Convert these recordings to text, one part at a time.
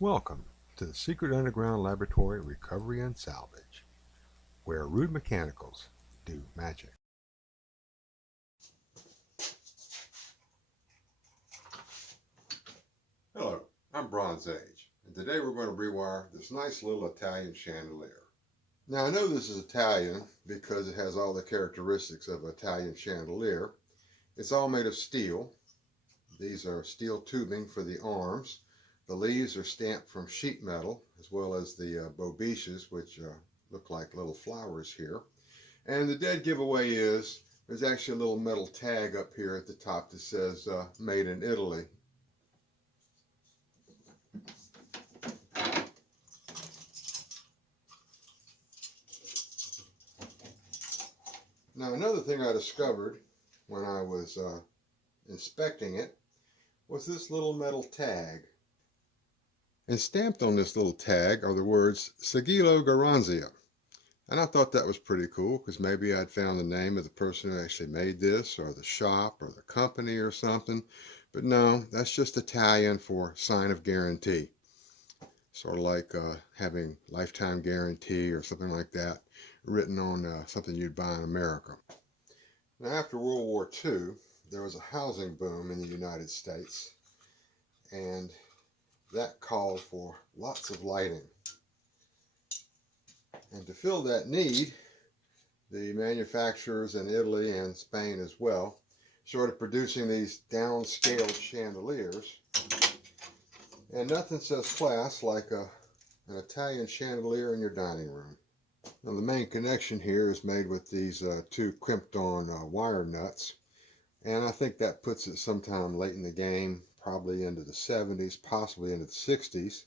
Welcome to the Secret Underground Laboratory Recovery and Salvage, where rude mechanicals do magic. Hello, I'm Bronze Age, and today we're going to rewire this nice little Italian chandelier. Now I know this is Italian because it has all the characteristics of an Italian chandelier. It's all made of steel. These are steel tubing for the arms. The leaves are stamped from sheet metal, as well as the bobiches, which look like little flowers here. And the dead giveaway is there's actually a little metal tag up here at the top that says made in Italy. Now another thing I discovered when I was inspecting it was this little metal tag. And stamped on this little tag are the words Segillo Garanzia. And I thought that was pretty cool because maybe I'd found the name of the person who actually made this, or the shop, or the company, or something. But no, that's just Italian for sign of guarantee. Sort of like having lifetime guarantee or something like that written on something you'd buy in America. Now, after World War II, there was a housing boom in the United States, and that called for lots of lighting. And to fill that need, the manufacturers in Italy and Spain as well started producing these downscaled chandeliers. And nothing says class like an Italian chandelier in your dining room. Now the main connection here is made with these two crimped on wire nuts. And I think that puts it sometime late in the game, probably into the 70s, possibly into the 60s.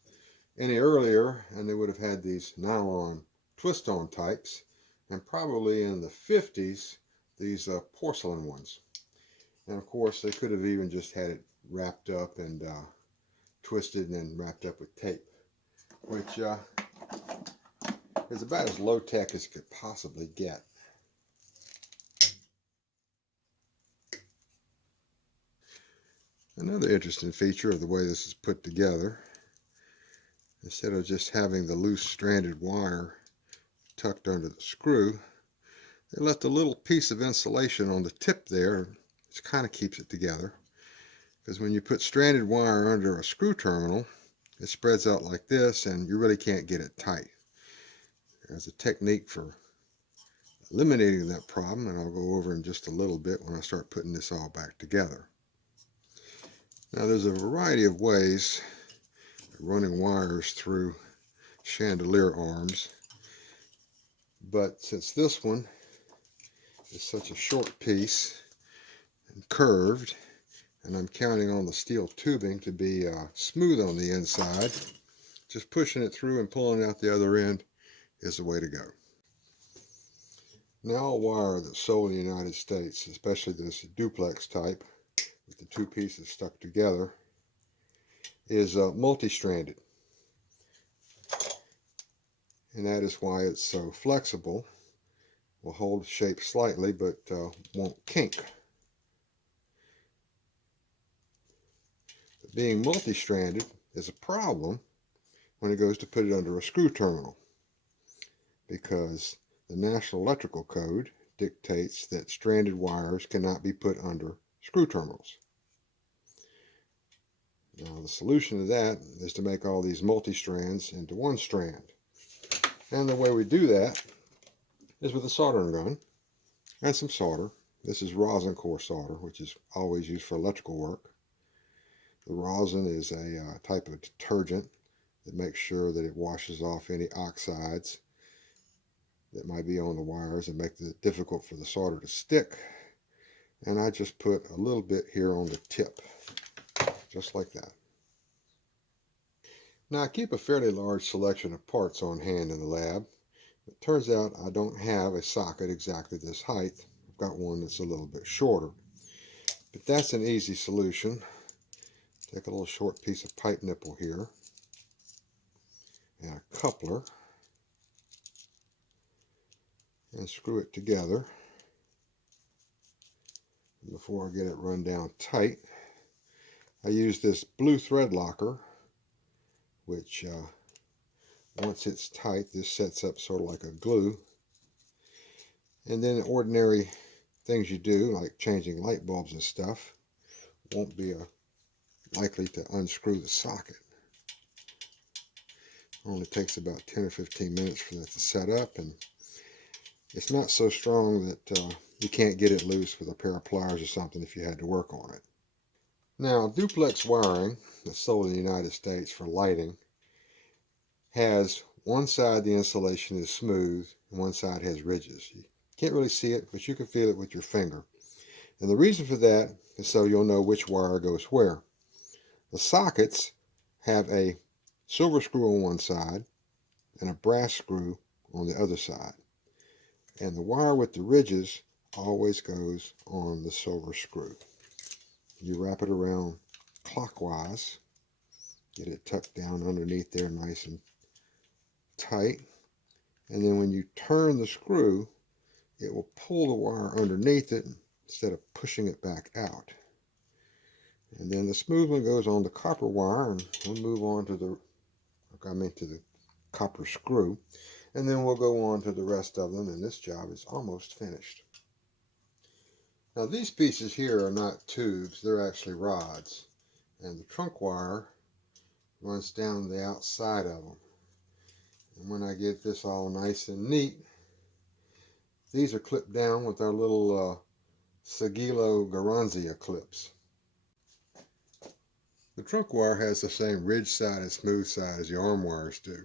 Any earlier, and they would have had these nylon twist-on types, and probably in the 50s, these porcelain ones. And of course, they could have even just had it wrapped up and twisted and then wrapped up with tape, which is about as low-tech as it could possibly get. Another interesting feature of the way this is put together, instead of just having the loose stranded wire tucked under the screw, they left a little piece of insulation on the tip there, which kind of keeps it together. Because when you put stranded wire under a screw terminal, it spreads out like this and you really can't get it tight. There's a technique for eliminating that problem, and I'll go over in just a little bit when I start putting this all back together. Now there's a variety of ways of running wires through chandelier arms, but since this one is such a short piece and curved, and I'm counting on the steel tubing to be smooth on the inside, just pushing it through and pulling out the other end is the way to go. Now all wire that's sold in the United States, especially this duplex type with the two pieces stuck together, is multi-stranded. And that is why it's so flexible. Will hold shape slightly, but won't kink. But being multi-stranded is a problem when it goes to put it under a screw terminal, because the National Electrical Code dictates that stranded wires cannot be put under screw terminals. Now the solution to that is to make all these multi-strands into one strand. And the way we do that is with a soldering gun and some solder. This is rosin core solder, which is always used for electrical work. The rosin is a type of detergent that makes sure that it washes off any oxides that might be on the wires and make it difficult for the solder to stick. And I just put a little bit here on the tip, just like that. Now I keep a fairly large selection of parts on hand in the lab. It turns out I don't have a socket exactly this height. I've got one that's a little bit shorter. But that's an easy solution. Take a little short piece of pipe nipple here and a coupler and screw it together. And before I get it run down tight, I use this blue thread locker, which once it's tight, this sets up sort of like a glue. And then ordinary things you do, like changing light bulbs and stuff, won't be likely to unscrew the socket. It only takes about 10 or 15 minutes for that to set up, and it's not so strong that you can't get it loose with a pair of pliers or something if you had to work on it. Now, duplex wiring that's sold in the United States for lighting has one side the insulation is smooth and one side has ridges. You can't really see it, but you can feel it with your finger. And the reason for that is so you'll know which wire goes where. The sockets have a silver screw on one side and a brass screw on the other side. And the wire with the ridges always goes on the silver screw. You wrap it around clockwise, get it tucked down underneath there nice and tight, and then when you turn the screw, it will pull the wire underneath it instead of pushing it back out. And then the smooth one goes on the copper wire, and we'll move on to the copper screw, and then we'll go on to the rest of them, and this job is almost finished. Now these pieces here are not tubes, they're actually rods, and the trunk wire runs down the outside of them. And when I get this all nice and neat, these are clipped down with our little Segillo Garanzia clips. The trunk wire has the same ridge side and smooth side as the arm wires do.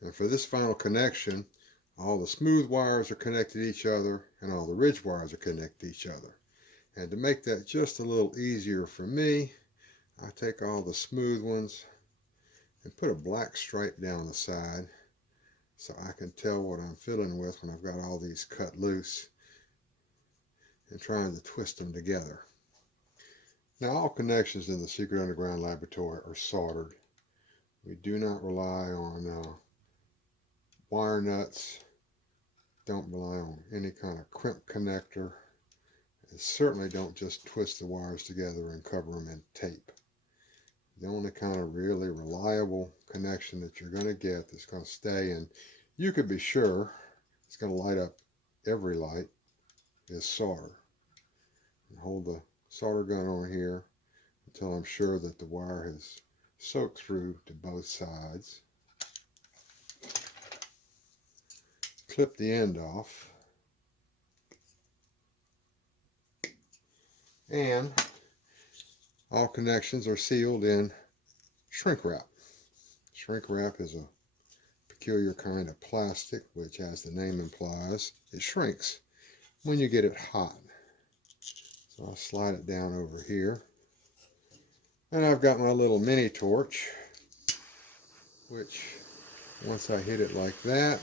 And for this final connection, all the smooth wires are connected to each other and all the ridge wires are connected to each other. And to make that just a little easier for me, I take all the smooth ones and put a black stripe down the side so I can tell what I'm fiddling with when I've got all these cut loose and trying to twist them together. Now all connections in the Secret Underground Laboratory are soldered. We do not rely on wire nuts, don't rely on any kind of crimp connector, and certainly don't just twist the wires together and cover them in tape. The only kind of really reliable connection that you're going to get that's going to stay, and you could be sure it's going to light up every light, is solder. And hold the solder gun on here until I'm sure that the wire has soaked through to both sides. Clip the end off, and all connections are sealed in shrink wrap. Shrink wrap is a peculiar kind of plastic which, as the name implies, it shrinks when you get it hot. So I'll slide it down over here, and I've got my little mini torch, which once I hit it like that,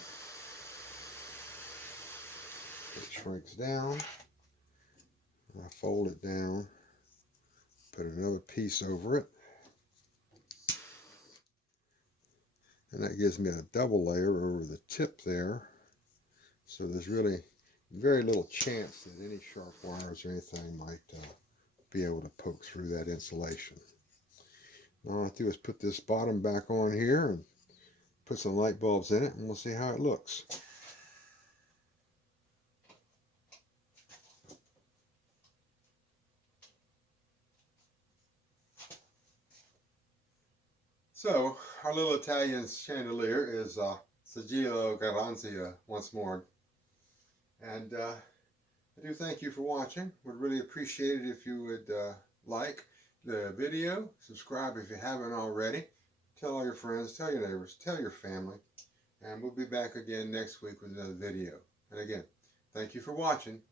it shrinks down. I fold it down, put another piece over it, and that gives me a double layer over the tip there, so there's really very little chance that any sharp wires or anything might be able to poke through that insulation. All I do is put this bottom back on here and put some light bulbs in it, and we'll see how it looks. So our little Italian chandelier is Segillo Garanzia once more. And I do thank you for watching. Would really appreciate it if you would like the video, subscribe if you haven't already, tell all your friends, tell your neighbors, tell your family, and we'll be back again next week with another video. And again, thank you for watching.